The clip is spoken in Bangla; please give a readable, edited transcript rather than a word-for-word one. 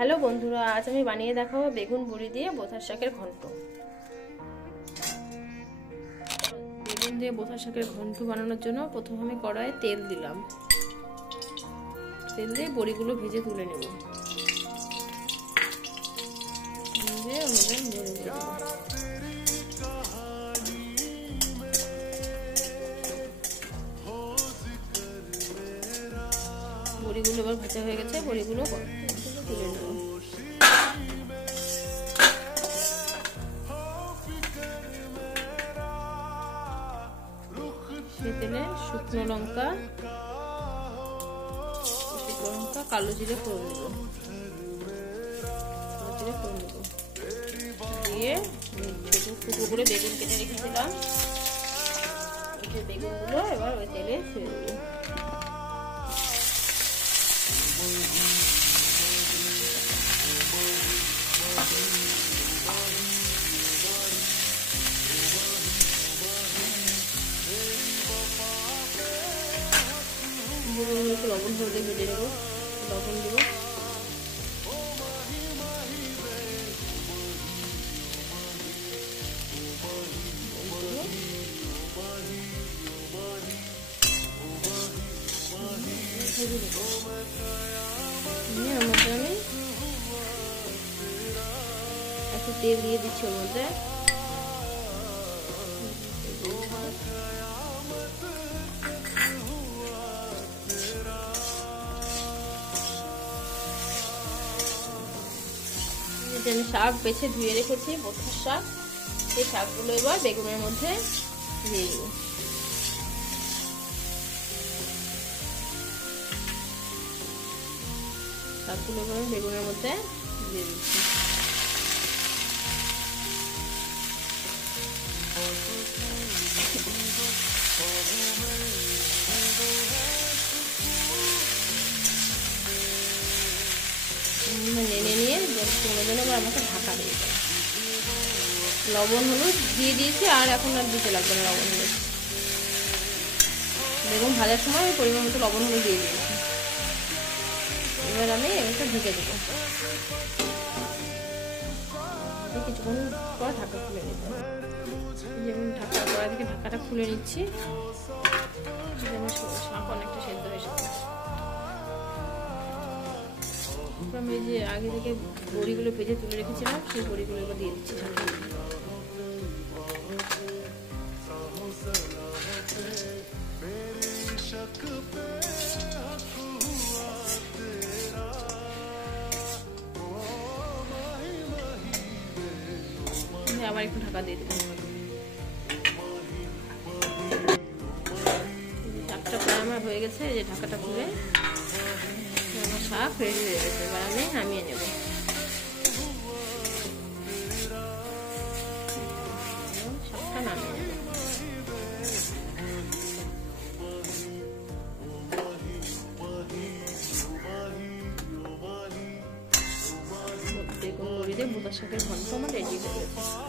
হ্যালো বন্ধুরা, আজ আমি বানিয়ে দেখাবো বেগুন বড়ি দিয়ে বোঁথার শাকের ঘন্ট। বেগুন দিয়ে বোঁথার শাকের ঘন্ট বানানোর জন্য প্রথমে আমি কড়াইয়ে তেল দিলাম। তেল দিয়ে বড়িগুলো ভেজে তুলে নেব। বড়িগুলো এবার ভাজা হয়ে গেছে, বড়িগুলো তুলে নেব। সেই তেলে শুকনো লঙ্কা, কালো জিরে ফোড়ন দেব, দিয়ে ছোট টুকরো করে বেগুন কেটে রেখেছিলাম, এই বেগুনগুলো এবার ওই তেলে ছেড়ে দেবো। লবণ হলদে ভেজে নেব, লবণ দেব, ওর মধ্যে আমি একটু তেল দিয়ে দিচ্ছি। ওর মধ্যে আমি শাক বেছে ধুয়ে রেখেছি, বোঁথার শাক, সেই শাকগুলো এবার বেগুনের মধ্যে দিয়ে দেব। শাকগুলো এবার বেগুনের মধ্যে দিয়ে দিচ্ছি। নেড়ে নিয়ে আমাকে ঢাকা দিয়ে দেবো। লবণ হলুদ দিয়ে দিয়েছি, আর এখন আর দিতে লাগবে না লবণ হলুদ। বেগুন ভাজার সময় আমি পরিমাণ মতো লবণ হলুদ দিয়ে দিয়েছি। এবার আমি এটা ঢেকে দেবো, কিছুক্ষণ পর ঢাকা খুলে নিতে হবে। যেমন ঢাকা কড়া থেকে ঢাকাটা খুলে নিচ্ছি, আমার শাক অনেকটা সেদ্ধ হয়ে যাবে। আমি যে আগে থেকে বড়িগুলো ভেজে তুলে রেখেছিলাম, সেই বড়িগুলো এবার দিয়ে দিচ্ছি। আবার একটু ঢাকা দিয়ে দেবো। শাকটা প্রায় আমার হয়ে গেছে, এই যে ঢাকাটা খুলে আমার শাক রেডি হয়ে গেছে। এবার আমি নামিয়ে নেব। শাকটা নামিয়ে নেব। বেগুন বড়ি দিয়ে বোঁথার শাকের ঘন্ট আমার রেডি হয়ে গেছে।